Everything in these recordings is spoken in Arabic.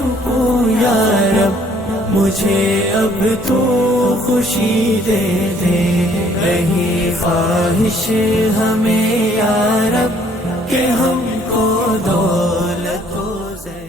सुकून या रब मुझे अब तो खुशी दे दे। रही ख्वाहिश हमें या रब कि हमको दौलत हो ज़ैद।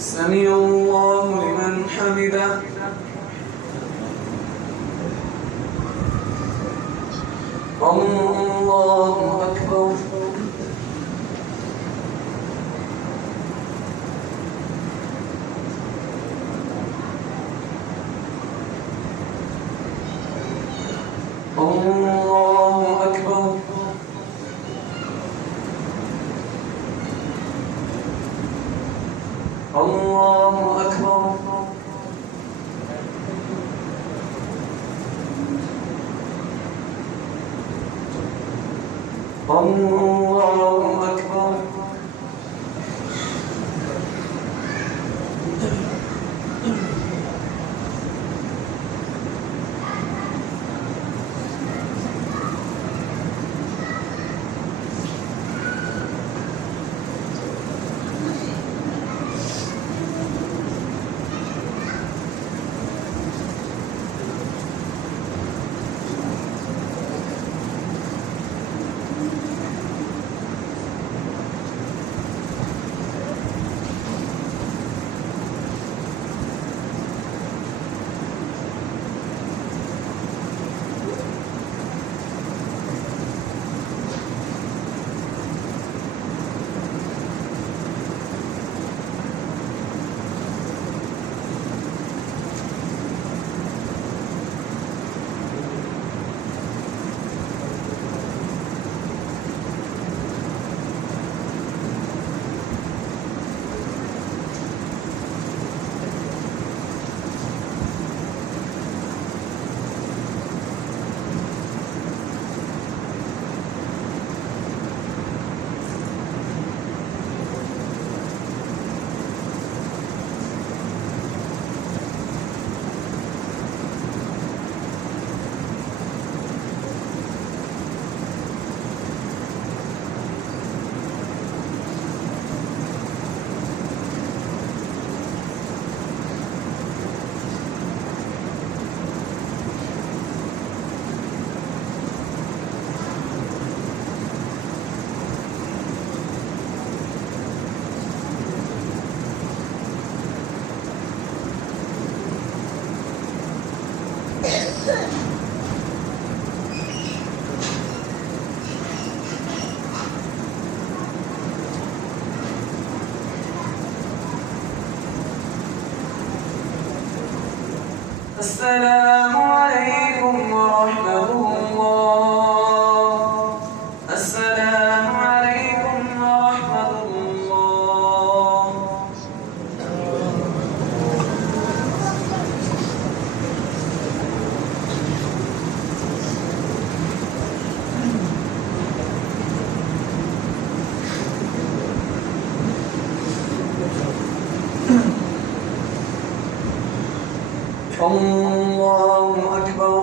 سمع الله لمن حمده. الله أكبر. الله أكبر. الله أكبر. الله أكبر. السلام عليكم ورحمة الله. السلام عليكم ورحمة الله. الله أكبر.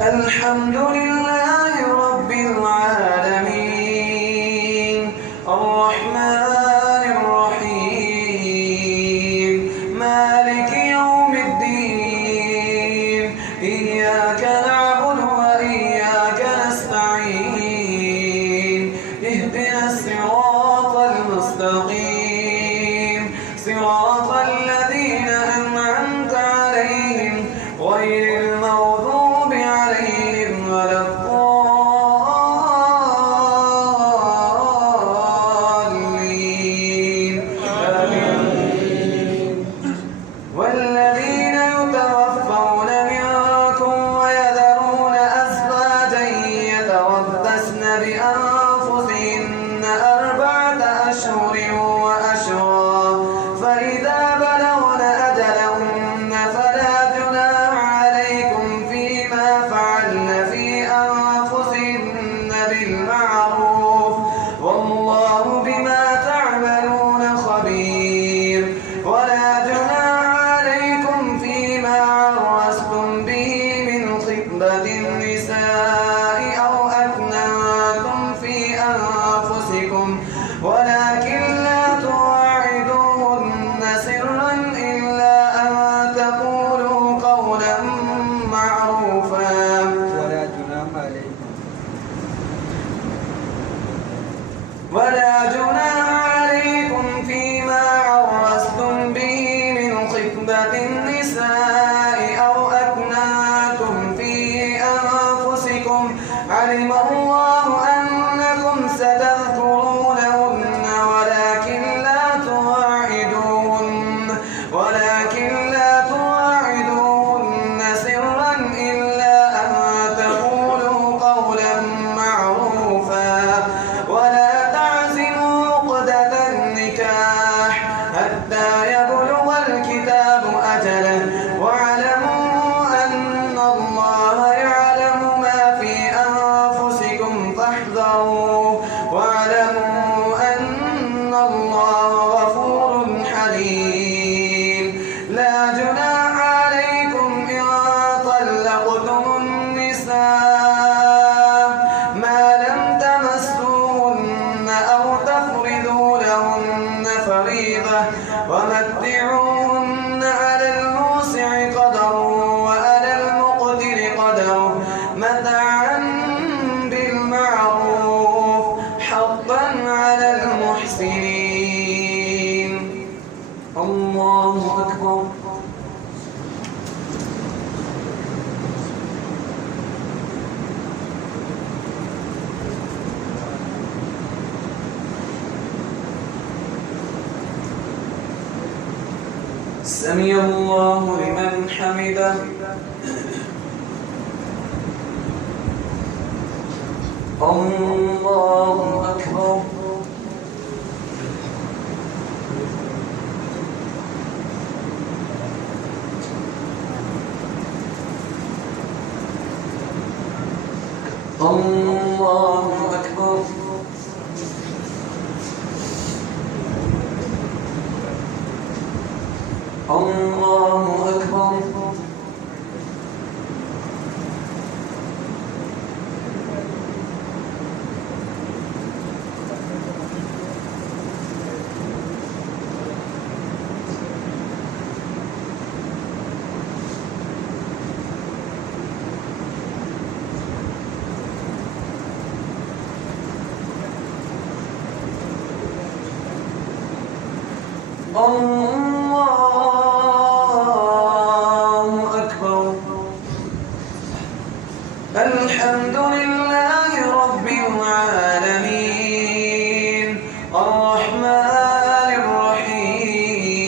الحمد لله رب العالمين الرحمن الرحيم مالك يوم الدين إياك نعبد وإياك نستعين اهدنا الصراط المستقيم صراط الذين أنعمت عليهم غير المغضوب عليهم ولا الضالين آمين. والذين يتوفون منكم ويذرون أزواجا يتربصن بأنفسهن 4 أشهر وأشرا فإذا بلغن أجلهن فلا جناح عليكم فيما فعلن في أنفسهن بالمعروف والله بما تعملون خبير. ولا جناح عليكم فيما عرستم به من خطبة النساء أو أكننتم في أنفسكم ولكن لا تواعدوهن سرا إلا أن تقولوا قولا معروفا. ولا جناح عليكم فيما عرستم به من خطبة النساء أو أكننتم في أنفسكم علم الله أنكم ستذكرونهن ولكن لا تواعدوهن سرا إلا أن تقولوا قولا معروفا. ولا تعزموا عقدة النكاح حتى يبلغ الكتاب أجله واعلموا أن الله يعلم ما في أنفسكم فاحذروه واعلموا أن الله غفور حليم. لا جناح عليكم إن طلقتم النساء ما لم تمسوهن أو تفرضوا لهن فريضة ومتعوهن على الموسع قدره وعلى المقتر قدره متاعا بالمعروف حقا على المحسنين. الله أكبر. سمع الله لمن حمده. الله أكبر. الله أكبر. الله أكبر. الله أكبر. الحمد لله رب العالمين الرحمن الرحيم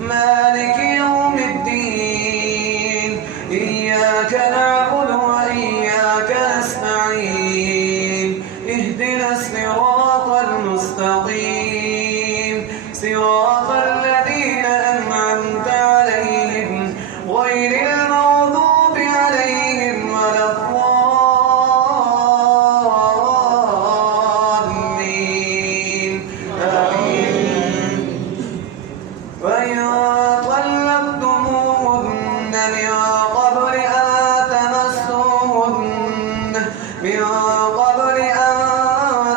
مالك يوم الدين إياك نعبد وإياك نستعين اهدنا الصراط المستقيم صراط الذين أنعمت عليهم غير المغضوب عليهم ولا الضالين آمين. وإن طلقتموهن من قبل أن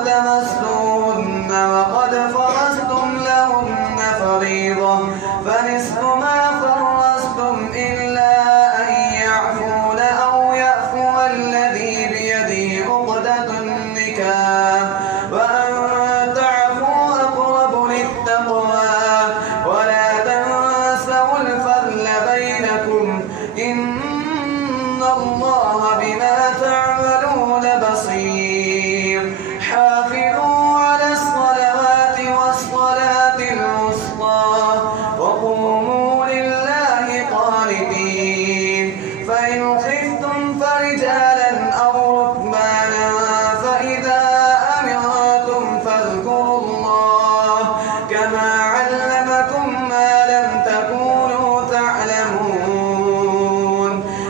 تمسوهن وقد فرضتم لهن فريضة فنصف ما فرضتم إلا أن يعفون أو يعفو الذي بيده عقدة النكاح وأن تعفوا أقرب للتقوى ولا تنسوا الفضل بينكم إن الله بما تعملون بصير. حافظوا على الصلوات والصلاة الوسطى وقوموا لله قانتين. فإن خفتم فرجالا أو ركبانا فإذا أمنتم فاذكروا الله كما علمكم ما لم تكونوا تعلمون.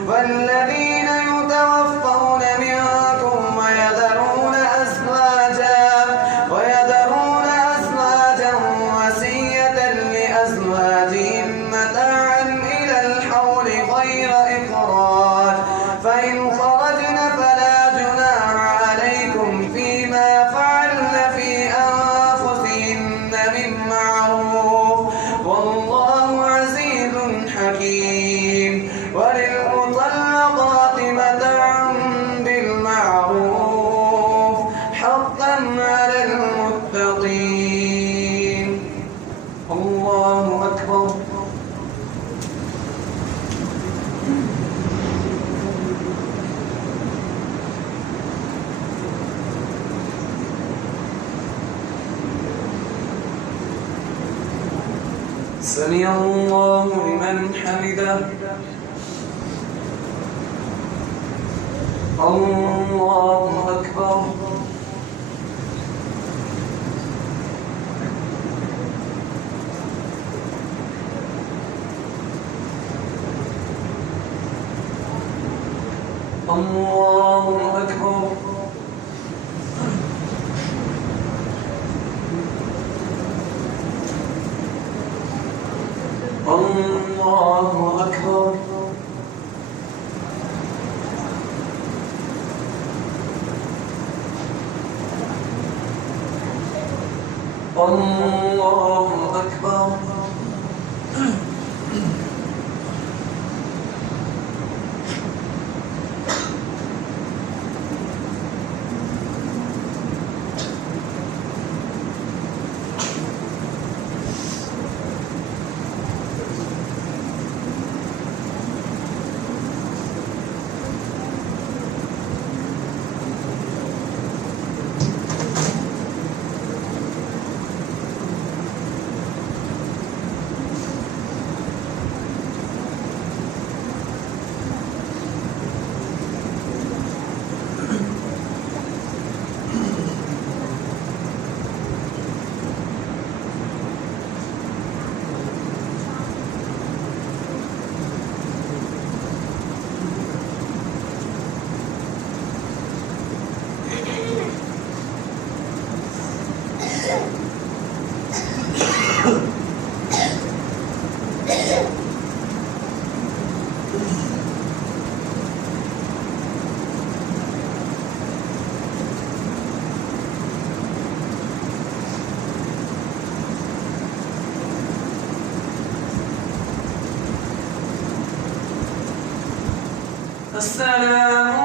والذين يتوفون منكم ويذرون أزواجا وصية لأزواجهم متاعا إلى الحول غير إخراج فإن خرجن فلا جناح عليكم فيما فعلن في أنفسهن من معروف والله عزيز حكيم. وللمطلقات متاع بالمعروف حقا على المتقين. الله أكبر. سمع الله لمن حمده. الله أكبر. الله أكبر. الله أكبر. الله أكبر. السلام